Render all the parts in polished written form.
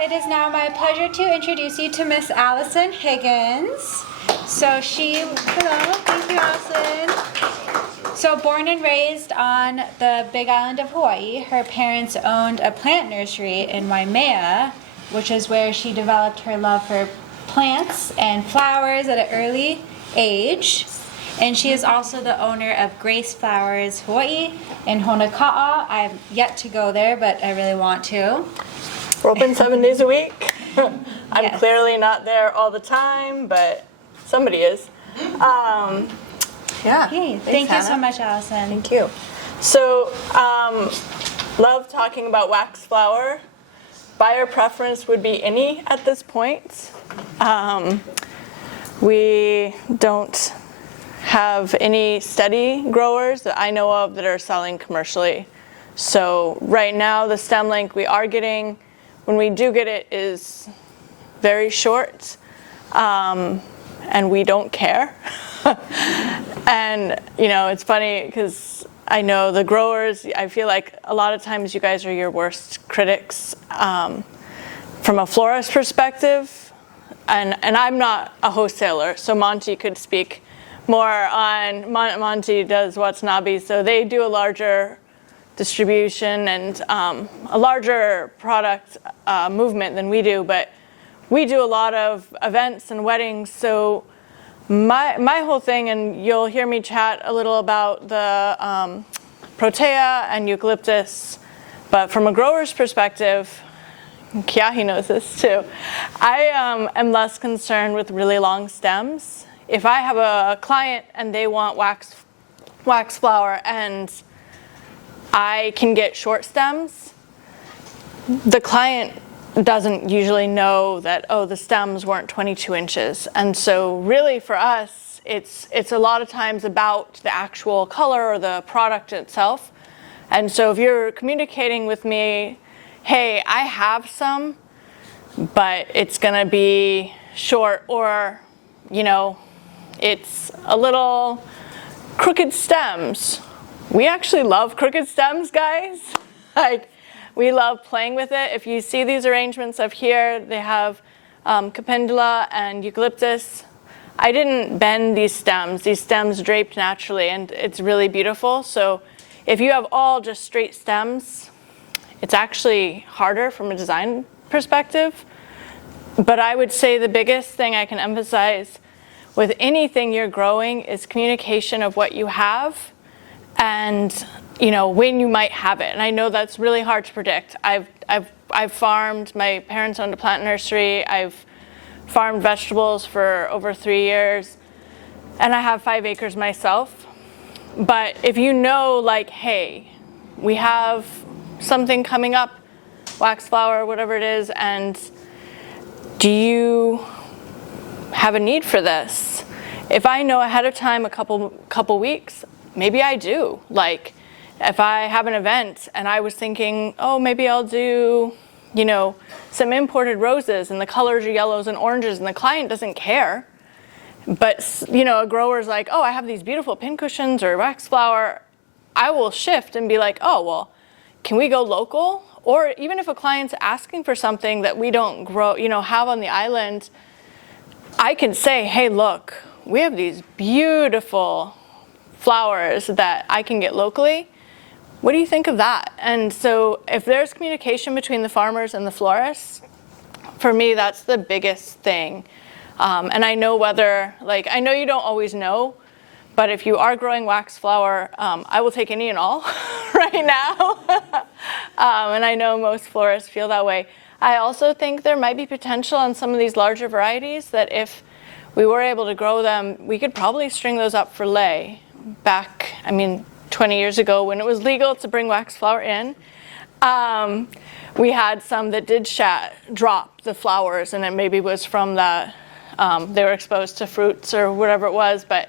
it is now my pleasure to introduce you to Miss Alison Higgins. So hello, thank you, Alison. So born and raised on the Big Island of Hawaii, her parents owned a plant nursery in Waimea, which is where she developed her love for plants and flowers at an early age. And she is also the owner of Grace Flowers Hawaii in Honaka'a. I've yet to go there, but I really want to. We're open 7 days a week. I'm clearly not there all the time, but somebody is. Yeah. Hey, thank you so much, Alison. Thank you. So, love talking about Waxflower. Buyer preference would be any at this point. We don't have any steady growers that I know of that are selling commercially. So right now the stem length we are getting, when we do get it, is very short, and we don't care. And it's funny because I know the growers, I feel like a lot of times you guys are your worst critics from a florist perspective, and I'm not a wholesaler, so Monty could speak more on. Monty does Watanabe, so they do a larger distribution and a larger product movement than we do, but we do a lot of events and weddings. So my whole thing, and you'll hear me chat a little about the protea and eucalyptus, but from a grower's perspective, Keahi knows this too, I am less concerned with really long stems. If I have a client and they want Waxflower and I can get short stems, the client doesn't usually know that, oh, the stems weren't 22 inches. And so really for us, it's a lot of times about the actual color or the product itself. And so if you're communicating with me, hey, I have some, but it's gonna be short, or, it's a little crooked stems. We actually love crooked stems, guys. We love playing with it. If you see these arrangements up here, they have capendula and eucalyptus. I didn't bend these stems. These stems draped naturally, and it's really beautiful. So if you have all just straight stems, it's actually harder from a design perspective. But I would say the biggest thing I can emphasize with anything you're growing is communication of what you have and when you might have it. And I know that's really hard to predict. I've farmed. My parents owned a plant nursery. I've farmed vegetables for over 3 years, and I have 5 acres myself. But if hey, we have something coming up, Waxflower, whatever it is, and do you have a need for this? If I know ahead of time a couple weeks, maybe I do. Like if I have an event and I was thinking, oh, maybe I'll do, some imported roses and the colors are yellows and oranges and the client doesn't care. But, a grower's like, oh, I have these beautiful pincushions or Waxflower. I will shift and be like, oh, well, can we go local? Or even if a client's asking for something that we don't grow, have on the island, I can say, hey, look, we have these beautiful flowers that I can get locally. What do you think of that? And so if there's communication between the farmers and the florists, for me, that's the biggest thing. And I know I know you don't always know, but if you are growing Waxflower, I will take any and all right now. And I know most florists feel that way. I also think there might be potential on some of these larger varieties that if we were able to grow them, we could probably string those up for lay. Back, 20 years ago when it was legal to bring Waxflower in, we had some that did drop the flowers, and it maybe was from that they were exposed to fruits or whatever it was, but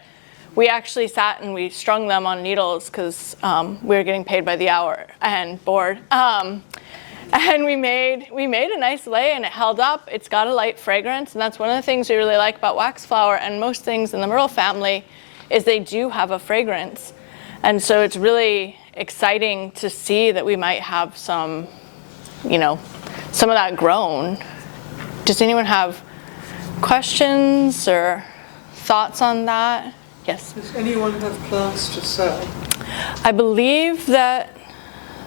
we actually sat and we strung them on needles because we were getting paid by the hour and bored. And we made a nice lei, and it held up. It's got a light fragrance, and that's one of the things we really like about Waxflower and most things in the myrtle family is they do have a fragrance. And so it's really exciting to see that we might have some, some of that grown. Does anyone have questions or thoughts on that? Yes? Does anyone have plans to sell? I believe that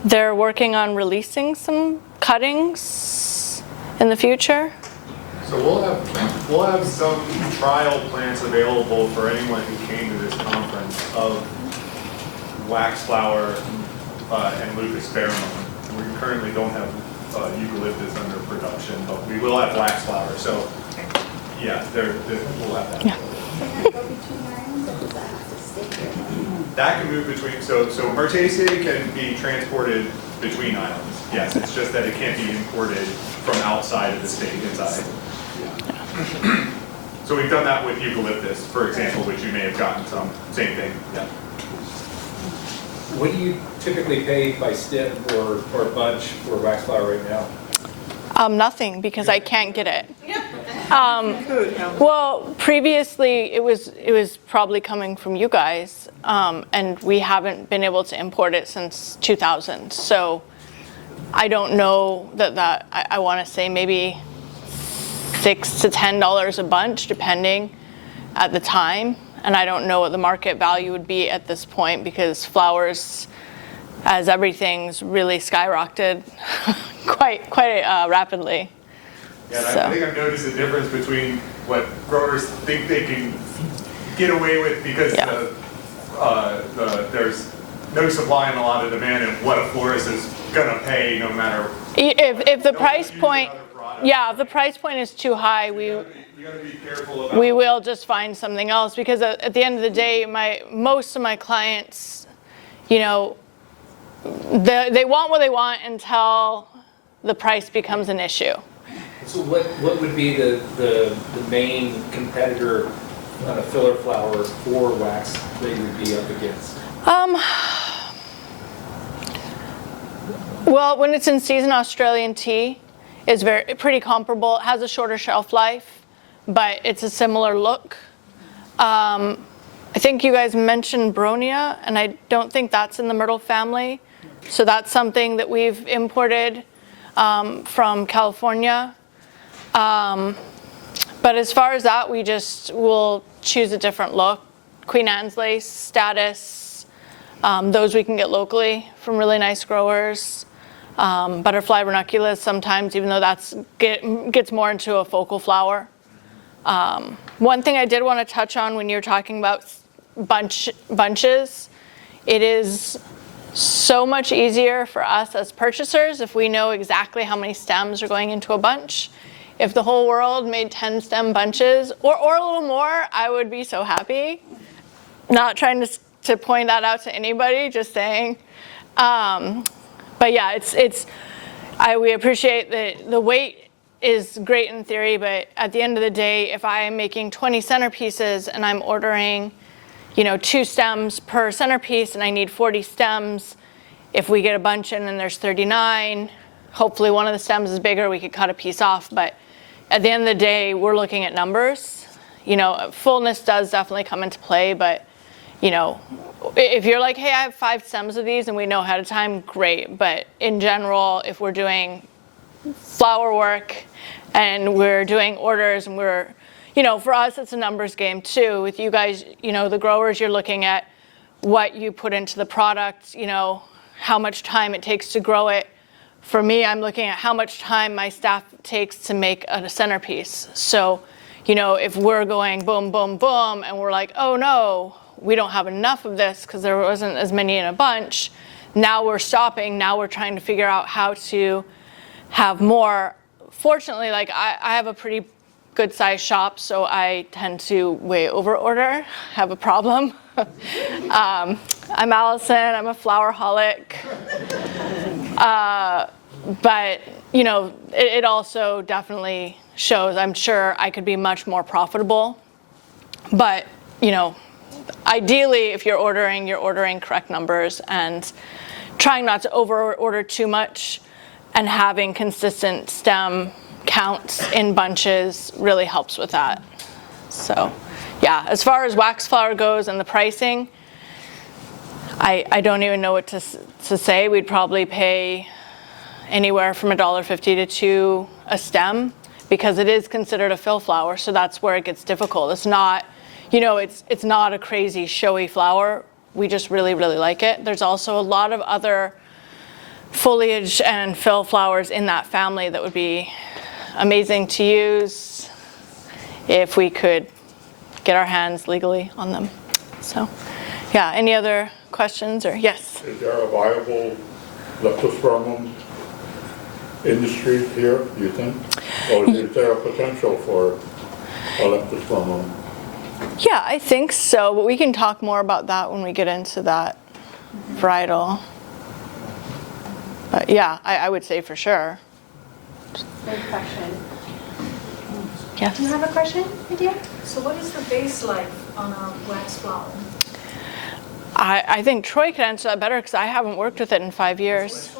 they're working on releasing some cuttings in the future. So we'll have some trial plants available for anyone who came to this conference of Waxflower and Lucas pheromone. We currently don't have eucalyptus under production, but we will have Waxflower. So yeah, we'll have that. Yeah. That can move between, so Myrtaceae can be transported between islands. Yes, it's just that it can't be imported from outside of the state inside. Yeah. So we've done that with eucalyptus, for example, which you may have gotten some. Same thing. Yeah. What do you typically pay by stem or bunch for Waxflower right now? Nothing, because I can't get it. Well, previously it was probably coming from you guys, and we haven't been able to import it since 2000. So I don't know that I want to say maybe $6 to $10 a bunch, depending at the time. And I don't know what the market value would be at this point, because flowers, as everything's really skyrocketed quite rapidly. Yeah, and So. I think I've noticed a difference between what growers think they can get away with because there's no supply and a lot of demand, and what a florist is gonna pay no matter. If the price point, if the price point is too high, You gotta be careful about. we will just find something else, because at the end of the day, most of my clients, you know, they want what they want until the price becomes an issue. So what would be the main competitor on a filler flower for wax that you would be up against? Well, when it's in season, Australian tea is pretty comparable. It has a shorter shelf life, but it's a similar look. I think you guys mentioned Bronia, and I don't think that's in the myrtle family. So that's something that we've imported from California. But as far as that, we'll choose a different look. Queen Anne's lace, status, those we can get locally from really nice growers. Butterfly ranunculus sometimes, even though that's gets more into a focal flower. One thing I did want to touch on when you're talking about bunches, it is so much easier for us as purchasers if we know exactly how many stems are going into a bunch. If the whole world made 10 stem bunches or a little more, I would be so happy. Not trying to point that out to anybody, just saying. But yeah, we appreciate that the weight is great in theory, but at the end of the day, if I am making 20 centerpieces and I'm ordering, 2 stems per centerpiece and I need 40 stems, if we get a bunch in and there's 39, hopefully one of the stems is bigger, we could cut a piece off. But at the end of the day, we're looking at numbers. Fullness does definitely come into play, but if you're like, hey, I have 5 stems of these and we know ahead of time, great. But in general, if we're doing flower work and we're doing orders and for us, it's a numbers game too. With you guys, the growers, you're looking at what you put into the product, how much time it takes to grow it. For me, I'm looking at how much time my staff takes to make a centerpiece. So, if we're going boom, boom, boom, and we're like, oh no, we don't have enough of this because there wasn't as many in a bunch, now we're stopping, now we're trying to figure out how to have more. Fortunately, I have a pretty good sized shop, so I tend to way over order, have a problem. I'm Alison, I'm a flowerholic. But, it also definitely shows, I'm sure I could be much more profitable. But, ideally, if you're ordering correct numbers and trying not to over order too much, and having consistent stem counts in bunches really helps with that. So, yeah, as far as Waxflower goes and the pricing, I don't even know what to say. We'd probably pay anywhere from $1.50 to $2 a stem, because it is considered a fill flower, so that's where it gets difficult. It's not, you know, it's not a crazy showy flower. We just really, really like it. There's also a lot of other foliage and fill flowers in that family that would be amazing to use if we could get our hands legally on them. So, yeah, any other questions or yes? Is there a viable leptospermum industry here, do you think? Or is there a potential for a leptospermum? Yeah, I think so, but we can talk more about that when we get into that varietal. But yeah, I would say for sure. Good question. Yes. Do you have a question, Lydia? So what is the base life on a wax flower? I think Troy could answer that better because I haven't worked with it in 5 years.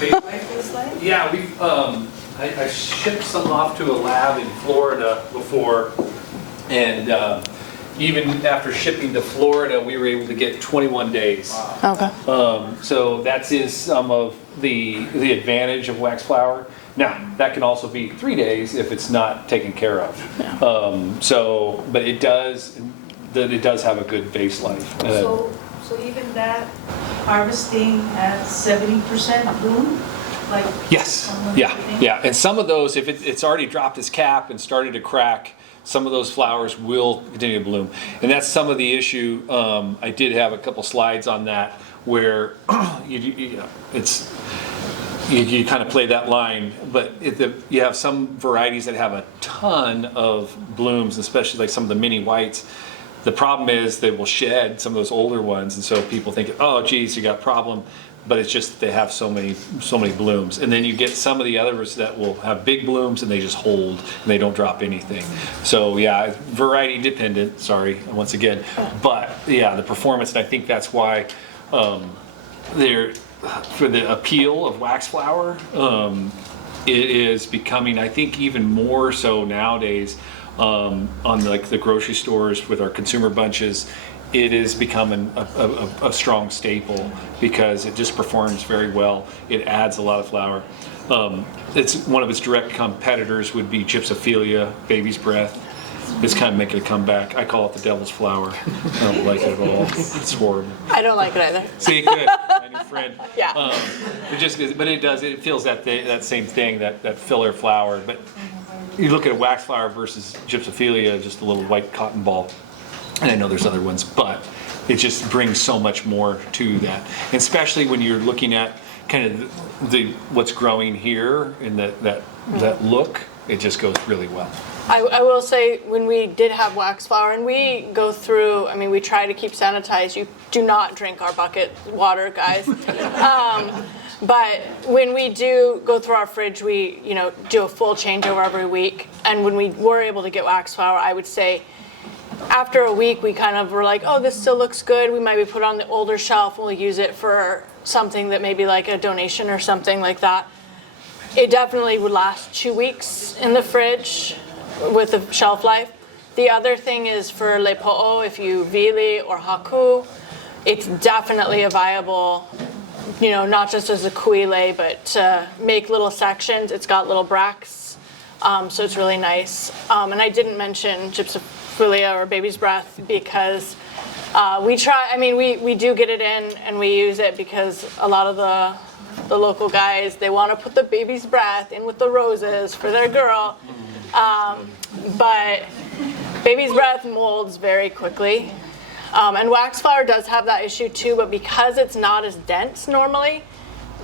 Base life? Yeah, we've, I shipped some off to a lab in Florida before, and even after shipping to Florida, we were able to get 21 days. Okay. So that is some of the advantage of wax flower. Now, that can also be 3 days if it's not taken care of. Yeah. But it does have a good base life. So even that harvesting at 70% bloom? Like Yes, yeah. And some of those, if it's already dropped its cap and started to crack, some of those flowers will continue to bloom. And that's some of the issue. I did have a couple slides on that where you kind of play that line, but you have some varieties that have a ton of blooms, especially like some of the mini whites. The problem is they will shed some of those older ones, and so people think, oh geez, you got a problem. But it's just they have so many blooms. And then you get some of the others that will have big blooms and they just hold and they don't drop anything. So yeah, variety dependent, sorry, once again. But yeah, the performance, and I think that's why they're, for the appeal of wax flower, it is becoming, I think, even more so nowadays on like the grocery stores with our consumer bunches. It is becoming a strong staple because it just performs very well. It adds a lot of flower. It's one of its direct competitors would be Gypsophilia, baby's breath. It's kind of making a comeback. I call it the devil's flower. I don't like it at all. It's horrible. I don't like it either. See, good, my new friend. Yeah. But it does. It feels that same thing, that filler flower. But you look at a wax flower versus Gypsophilia, just a little white cotton ball. And I know there's other ones, but it just brings so much more to that. And especially when you're looking at kind of the what's growing here and that look, it just goes really well. I will say when we did have wax flower, and we go through, I mean, we try to keep sanitized. You do not drink our bucket water, guys. But when we do go through our fridge, we do a full changeover every week. And when we were able to get wax flower, I would say, after a week, we kind of were like, oh, this still looks good. We might be put on the older shelf. We'll use it for something that maybe like a donation or something like that. It definitely would last 2 weeks in the fridge with the shelf life. The other thing is for lepo'o, if you vili or haku, it's definitely a viable, not just as a kuile, but to make little sections. It's got little bracts, so it's really nice. And I didn't mention Gypsophilia or baby's breath because we try, we do get it in and we use it because a lot of the local guys, they want to put the baby's breath in with the roses for their girl. But baby's breath molds very quickly. And wax flower does have that issue too, but because it's not as dense normally,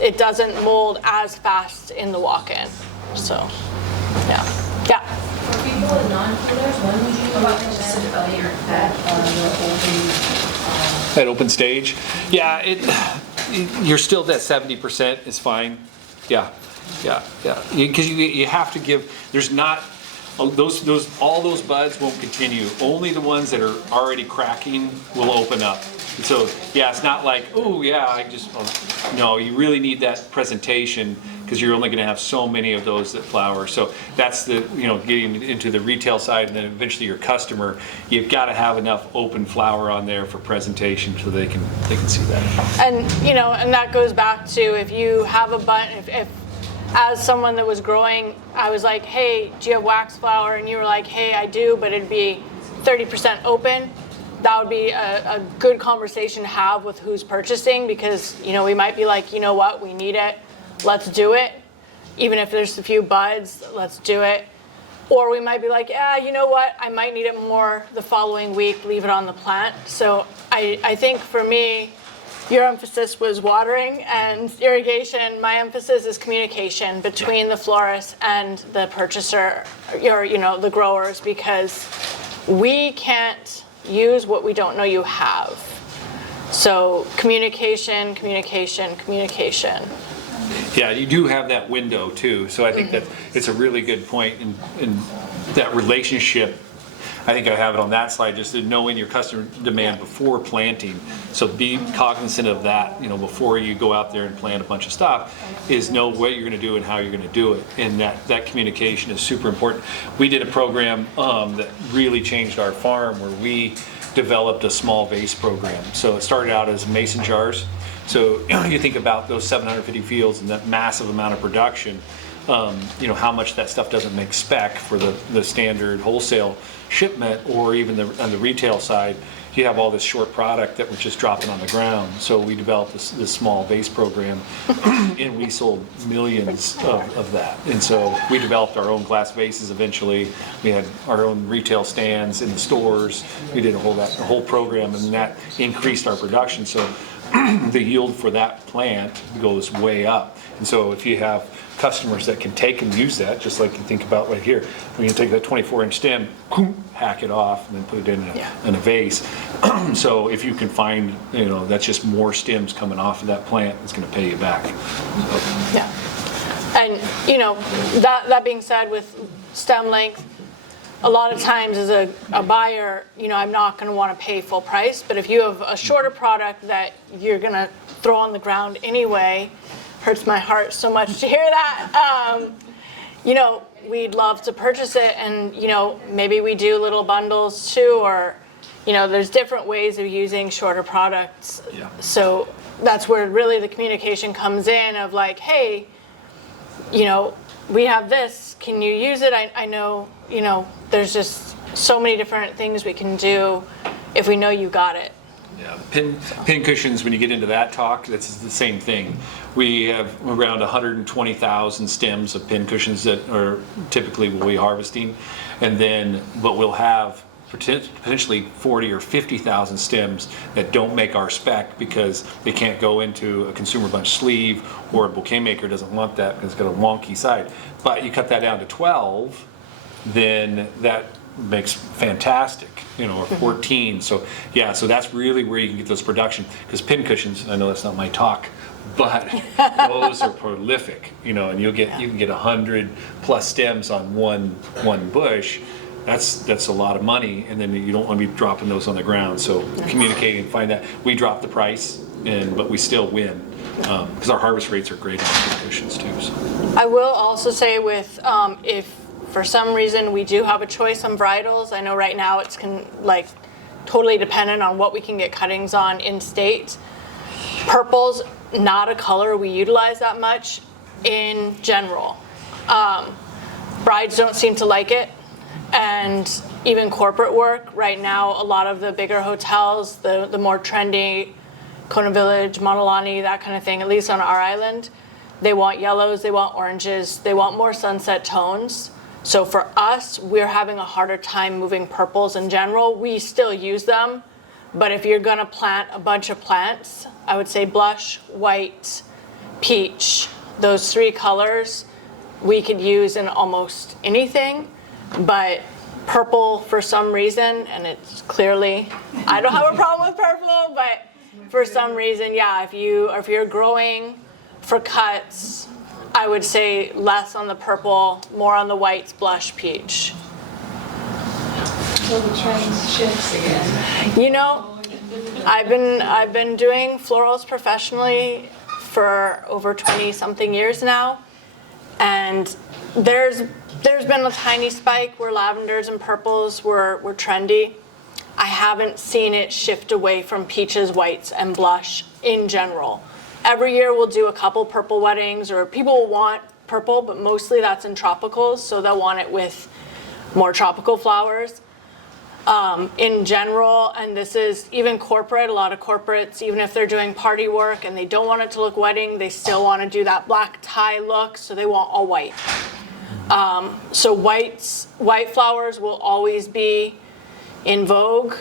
it doesn't mold as fast in the walk-in. So, yeah. For people with non-fillers, when would you recommend that At open stage, yeah, you're still at 70% is fine. Yeah, because you have to give. There's not all those buds won't continue. Only the ones that are already cracking will open up. So yeah, it's not like no, you really need that presentation because you're only going to have so many of those that flower. So that's the, getting into the retail side and then eventually your customer, you've got to have enough open flower on there for presentation so they can see that. And, and that goes back to if you have a bunch, if as someone that was growing, I was like, hey, do you have Waxflower? And you were like, hey, I do, but it'd be 30% open. That would be a good conversation to have with who's purchasing, because, we might be like, you know what, we need it, let's do it. Even if there's a few buds, let's do it. Or we might be like, yeah, you know what, I might need it more the following week, leave it on the plant. So I think for me, your emphasis was watering and irrigation. My emphasis is communication between the florist and the purchaser, or the growers, because we can't use what we don't know you have. So communication. Yeah, you do have that window too. So I think that it's a really good point in that relationship. I think I have it on that slide, just knowing your customer demand before planting. So be cognizant of that, before you go out there and plant a bunch of stuff, is know what you're going to do and how you're going to do it. And that communication is super important. We did a program that really changed our farm, where we developed a small vase program. So it started out as mason jars. So you think about those 750 fields and that massive amount of production, how much that stuff doesn't make spec for the standard wholesale shipment, or even on the retail side, you have all this short product that was just dropping on the ground. So we developed this small vase program, and we sold millions of that. And so we developed our own glass vases eventually. We had our own retail stands in the stores. We did a whole program, and that increased our production. So the yield for that plant goes way up. And so if you have customers that can take and use that, just like you think about right here, we can take that 24-inch stem, hack it off, and then put it in a vase. So if you can find, that's just more stems coming off of that plant, it's going to pay you back. Yeah. And, that being said, with stem length, a lot of times as a buyer, I'm not going to want to pay full price. But if you have a shorter product that you're going to throw on the ground anyway, hurts my heart so much to hear that, we'd love to purchase it. And, maybe we do little bundles too, or, there's different ways of using shorter products. Yeah. So that's where really the communication comes in of like, hey, we have this, can you use it? I know, there's just so many different things we can do if we know you got it. Yeah, pin cushions, when you get into that talk, that's the same thing. We have around 120,000 stems of pin cushions that are typically we'll be harvesting. And then, but we'll have potentially 40 or 50,000 stems that don't make our spec because they can't go into a consumer bunch sleeve, or a bouquet maker doesn't want that because it's got a wonky side. But you cut that down to 12, then that makes fantastic, or 14. So yeah, so that's really where you can get those production, because pin cushions, I know that's not my talk, but those are prolific, and you can get 100 plus stems on one bush. That's a lot of money, and then you don't want to be dropping those on the ground. So communicating, find that. We drop the price, but we still win, because our harvest rates are great on pin cushions too. So. I will also say with if for some reason we do have a choice on varietals, I know right now it's totally dependent on what we can get cuttings on in state. Purple's not a color we utilize that much in general. Brides don't seem to like it, and even corporate work right now, a lot of the bigger hotels, the more trendy, Kona Village, Monolani, that kind of thing, at least on our island, they want yellows, they want oranges, they want more sunset tones. So for us, we're having a harder time moving purples in general. We still use them, but if you're gonna plant a bunch of plants, I would say blush, white, peach, those three colors we could use in almost anything. But purple, for some reason, and it's clearly, I don't have a problem with purple, but for some reason, yeah, if you're growing for cuts, I would say less on the purple, more on the whites, blush, peach. So the trend shifts again. I've been doing florals professionally for over 20 something years now, And there's been a tiny spike where lavenders and purples were trendy. I haven't seen it shift away from peaches, whites, and blush in general. Every year we'll do a couple purple weddings, or people will want purple, but mostly that's in tropicals, so they'll want it with more tropical flowers. In general, and this is even corporate, a lot of corporates, even if they're doing party work and they don't want it to look wedding, they still want to do that black tie look, so they want all white. So white flowers will always be in vogue.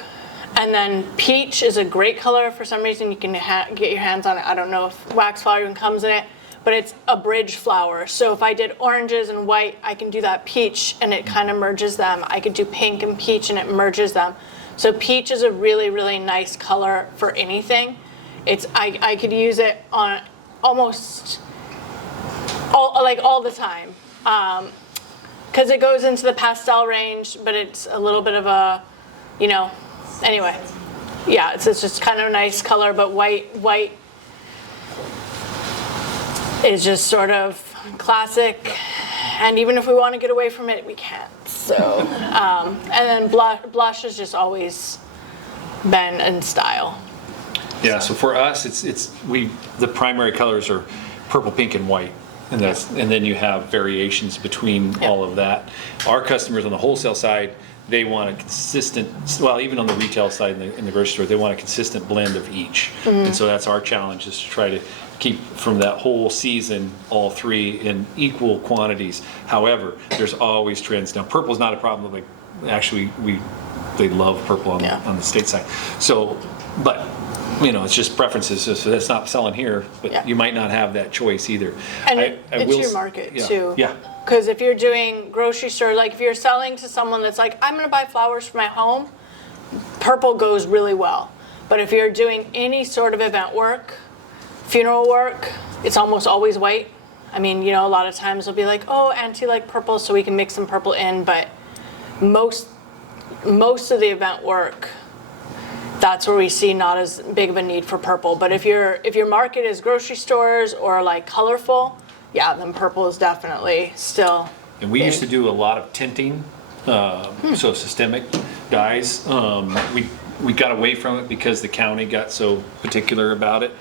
And then peach is a great color. For some reason, you can get your hands on it. I don't know if Waxflower even comes in it, but it's a bridge flower. So if I did oranges and white, I can do that peach and it kind of merges them. I could do pink and peach and it merges them. So peach is a really, really nice color for anything. I could use it on almost all the time. Because it goes into the pastel range, but it's a little bit of a, anyway. Yeah, it's just kind of a nice color, but white is just sort of classic, and even if we want to get away from it, we can't. So, and then blush has just always been in style. Yeah, so for us, the primary colors are purple, pink, and white. And then you have variations between all of that. Our customers on the wholesale side, they want a consistent, well, even on the retail side in the grocery store, they want a consistent blend of each. And so that's our challenge, is to try to keep from that whole season all three in equal quantities. However, there's always trends. Now, purple is not a problem. Like, actually, they love purple on the state side. So, but it's just preferences. So that's not selling here, but you might not have that choice either. And it's your market too. Yeah. Because if you're doing grocery store, like if you're selling to someone that's like, I'm going to buy flowers for my home, purple goes really well. But if you're doing any sort of event work, funeral work, it's almost always white. I mean, a lot of times they'll be like, oh, Auntie like purple, so we can mix some purple in. But most of the event work, that's where we see not as big of a need for purple. But if your market is grocery stores or like colorful, then purple is definitely still. And we used to do a lot of tinting, so systemic dyes. We got away from it because the county got so particular about it.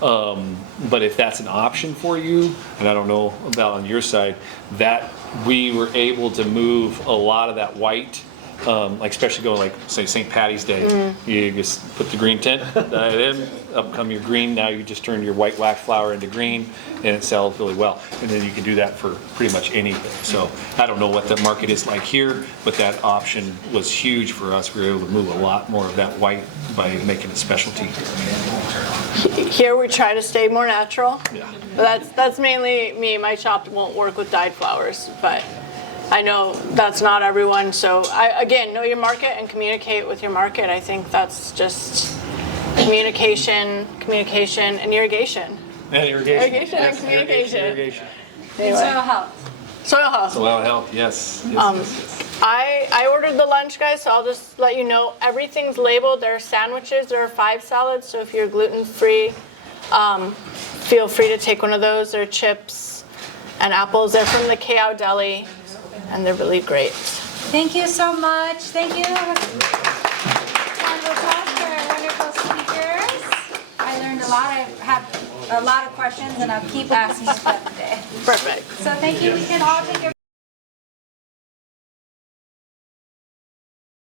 But if that's an option for you, and I don't know about on your side, that we were able to move a lot of that white. Like especially going like say St. Patty's Day, you just put the green tint, dye it in, up come your green. Now you just turn your white Waxflower into green, and it sells really well. And then you can do that for pretty much anything. So I don't know what the market is like here, but that option was huge for us. We were able to move a lot more of that white by making a specialty. Here we try to stay more natural. Yeah. But that's mainly me. My shop won't work with dyed flowers, but I know that's not everyone. So again, know your market and communicate with your market. I think that's just communication, and irrigation. And irrigation. Irrigation and communication. Irrigation. And soil health. Soil health. Soil health, yes. I ordered the lunch, guys, so I'll just let you know everything's labeled. There are sandwiches, there are 5 salads, so if you're gluten-free, feel free to take one of those. There are chips and apples. They're from the K.O. Deli, and they're really great. Thank you so much. Thank you. Wonderful speakers. I learned a lot. I have a lot of questions, and I'll keep asking throughout the day. Perfect. So thank you. We can all take your